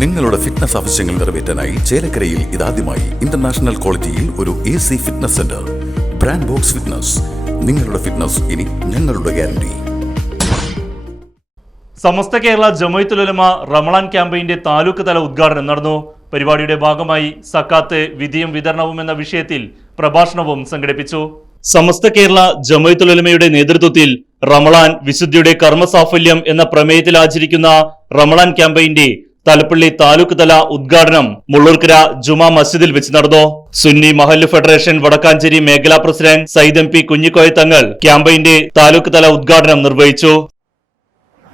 നിങ്ങളുടെ ഫിറ്റ്നസ് ആവശ്യങ്ങൾ നിറവേറ്റാനായി ചേലക്കരയിൽ ഇതാദ്യമായി ഇന്റർനാഷണൽ ക്വാളിറ്റിയിൽ ഒരു AC fitness centre. Brand box fitness. നിങ്ങളുടെ ഫിറ്റ്നസ് ഇനി ഞങ്ങളുടെ ഗ്യാരണ്ടി. സമസ്ത കേരള ജമഅത്തുൽ ഉലമ റമളാൻ ക്യാമ്പയിന്റെ താലൂക്ക് തല ഉദ്ഘാടനം നടന്നു. പരിപാടിയുടെ ഭാഗമായി സക്കാത്ത് വിധിയും വിതരണവും എന്ന വിഷയത്തിൽ പ്രഭാഷണവും സംഘടിപ്പിച്ചു. സമസ്ത കേരള ജമഅത്തുൽ ഉലമയുടെ നേതൃത്വത്തിൽ റമളാൻ വിശുദ്ധിയുടെ കർമ്മസാഫല്യം എന്ന പ്രമേയത്തിൽ ആചരിക്കുന്ന റമളാൻ ക്യാമ്പയിന്റെ തലപ്പള്ളി താലൂക്ക് തല ഉദ്ഘാടനം മുള്ളൂർക്കര ജുമാ മസ്ജിദിൽ വെച്ച് നടന്നു. സുന്നി മഹല്ല് ഫെഡറേഷൻ വടക്കാഞ്ചേരി മേഖലാ പ്രസിഡന്റ് സയ്യിദ് MP കുഞ്ഞിക്കോയ തങ്ങൾ ക്യാമ്പയിന്റെ താലൂക്ക് തല ഉദ്ഘാടനം നിർവഹിച്ചു.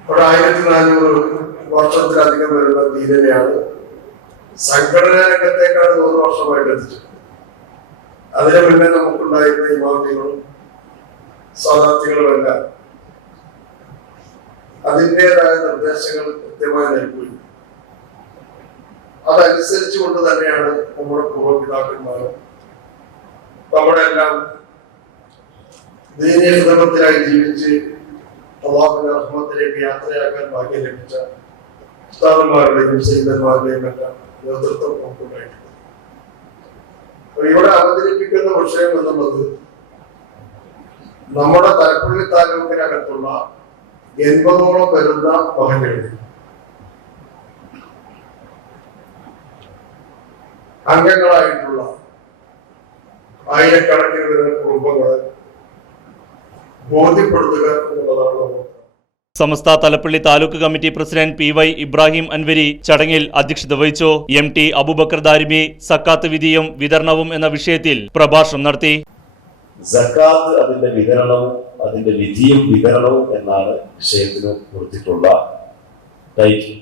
1400 വർഷത്തിലധികം വരുന്ന തീരനെയാണ് സംഘടനാ രംഗത്തേക്കാണ് 100 വർഷമായിട്ട് എത്തിച്ചത്. അതിനു മുന്നേ നമുക്കുണ്ടായിരുന്ന ഇമാമികളും സാദാത്തുകളും എല്ലാം അതിൻ്റെതായ നിർദ്ദേശങ്ങൾ കൃത്യമായി നൽകുകയും അതനുസരിച്ച് കൊണ്ട് തന്നെയാണ് നമ്മുടെ പൂർവ്വപിതാക്കന്മാരും നമ്മുടെ എല്ലാം ദീനീയ ഹിദമത്തിലായി ജീവിച്ച് അല്ലാഹുവിന്റെ റഹ്മത്തിലേക്ക് യാത്രയാക്കാൻ ഭാഗ്യം ലഭിച്ച ഉസ്താദന്മാരുടെയും സയ്യിദന്മാരുടെയും എല്ലാം നേതൃത്വം നമുക്കുണ്ടായിട്ടുണ്ട്. ഇവിടെ അവതരിപ്പിക്കുന്ന വിഷയം എന്നുള്ളത് നമ്മുടെ തലപ്പള്ളി താലൂക്കിനകത്തുള്ള 80ഓളം വരുന്ന മഹല്ലുകളിൽ അംഗങ്ങളായിട്ടുള്ള ആയിരക്കണക്കിന് വരുന്ന കുടുംബങ്ങളെ ബോധ്യപ്പെടുത്തുക എന്നുള്ളതാണ്. Samastha Thalappilly taluk committee president PY Ibrahim Anwari ചടങ്ങിൽ അധ്യക്ഷത വഹിച്ചു. MT അബൂബക്കർ ദാരിമി സക്കാത്ത് വിധിയും വിതരണവും എന്ന വിഷയത്തിൽ പ്രഭാഷണം നടത്തി. സക്കാത്ത് അതിന്റെ വിതരണവും അതിന്റെ വിധിയും വിതരണവും എന്നാണ് വിഷയത്തിന് കൊടുത്തിട്ടുള്ള ടൈറ്റിൽ.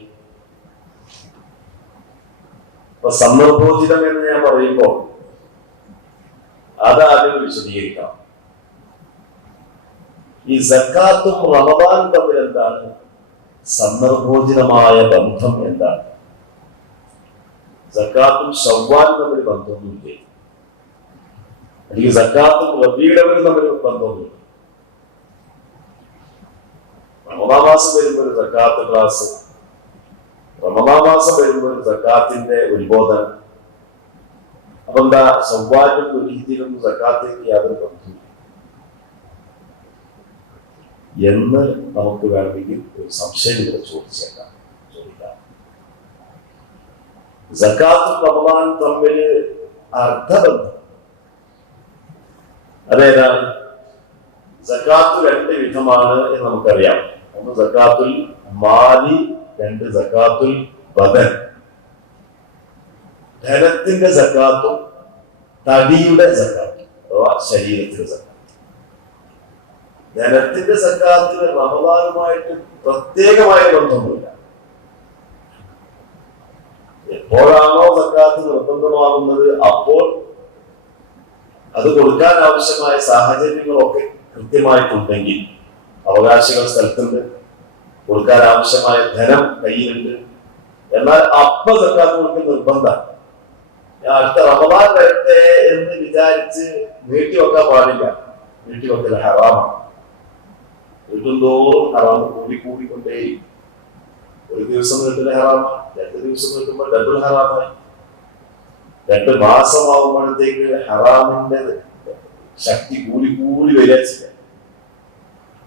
സന്ദർഭോചിതം എന്ന് ഞാൻ പറയുമ്പോൾ അതാദ്യം വിശദീകരിക്കാം. ഈ സക്കാത്തും റമദാനും തമ്മിൽ എന്താണ് സന്ദർഭോചിതമായ ബന്ധം? എന്താണ് സക്കാത്തും ശവ്വാലും തമ്മിൽ ബന്ധമൊന്നുമില്ലേ? അല്ലെങ്കിൽ സക്കാത്തും റബീഉൽ തമ്മിൽ ബന്ധമൊന്നുമില്ല. റമദാൻ മാസം വരുമ്പോൾ ഒരു സക്കാത്ത് ക്ലാസ്, റമദാൻ മാസം വരുമ്പോൾ ഒരു സക്കാത്തിന്റെ ഉത്ബോധനം. അപ്പൊ എന്താ ശവ്വാലും ദുൽഹിജ്ജയിലും സക്കാത്തേക്ക് യാതൊരു ബന്ധമില്ല എന്ന് നമുക്ക് വേണമെങ്കിൽ ഒരു സംശയം ചോദിക്കാം. സക്കാത്തും റമദാനും തമ്മിൽ അർത്ഥബന്ധം അതേതാണ്? സക്കാത്ത് 2 വിധമാണ് എന്ന് നമുക്കറിയാം. ഒന്ന് സക്കാത്തുൽ മാലി, 2 സക്കാത്തുൽ ബദൻ. ധനത്തിന്റെ സക്കാത്തും തടിയുടെ സക്കാത്തും അഥവാ ശരീരത്തിന്റെ സക്കാത്തും. ധനത്തിന്റെ സക്കാത്തിന് റമദാനുമായിട്ട് പ്രത്യേകമായ ബന്ധമൊന്നുമില്ല. എപ്പോഴാണോ സക്കാത്ത് നിർബന്ധമാകുന്നത് അപ്പോൾ അത് കൊടുക്കാൻ ആവശ്യമായ സാഹചര്യങ്ങളൊക്കെ കൃത്യമായിട്ടുണ്ടെങ്കിൽ, അവകാശികൾ സ്ഥലത്തുണ്ട്, കൊടുക്കാൻ ആവശ്യമായ ധനം കയ്യിലുണ്ട്, എന്നാൽ അപ്പ സക്കാത്ത് കൊടുക്കുന്ന നിർബന്ധം. അടുത്ത റമദാൻ വരട്ടെ എന്ന് വിചാരിച്ച് നീട്ടിവെക്കാൻ പാടില്ല. നീട്ടിവെക്കൽ ഹറാമാണ്. വീട്ടുന്തോറും ഹറാം കൂടിക്കൊണ്ടേ. ഒരു ദിവസം നീട്ടുന്ന ഹറാമാണ്, 2 ദിവസം നീട്ടുമ്പോൾ ഡബിൾ ഹറാമായി, 2 മാസമാകുമ്പോഴത്തേക്ക് ഹറാമിന്റെ ശക്തി കൂടി വരിക.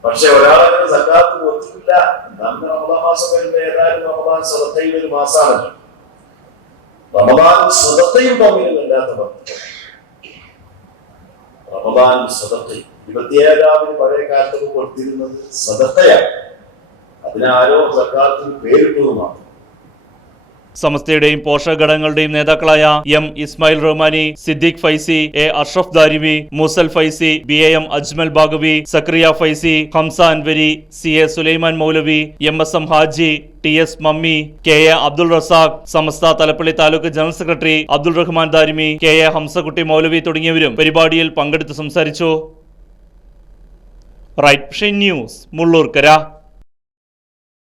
പക്ഷെ ഒരാളങ്ങനെ സക്കാത്ത് കൊടുത്തിട്ടില്ല. നമ്മുടെ റമദാൻ മാസം വരുമ്പോൾ ഏതായാലും റമദാൻ സദഖയുടെ ഒരു മാസമാണല്ലോ. റമദാൻ സദഖയും തമ്മിൽ വല്ലാത്ത ബന്ധം. റമദാൻ സദഖയും 27 പഴയ കാലത്തൊക്കെ കൊടുത്തിരുന്നത് സദഖയാണ്. അതിനാരോ സക്കാത്തിന് പേരിട്ടതുമാണ്. സമസ്തയുടെയും പോഷകഘടകങ്ങളുടെയും നേതാക്കളായ M Ismail Rahmani, Siddique Faizy, A Ashraf Darimi, Moosal Faizy, BAM Ajmal Baqavi, Zakariya Faizy, Hamza Anwari, CA Sulaiman Moulavi, MSM Haji, TS Mammi, KA Abdul Razak, Samastha Thalappilly taluk general secretary Abdul Rahman Darimi, KA Hamzakutty Moulavi തുടങ്ങിയവരും പരിപാടിയിൽ പങ്കെടുത്ത് സംസാരിച്ചു. Right news Mullurkara.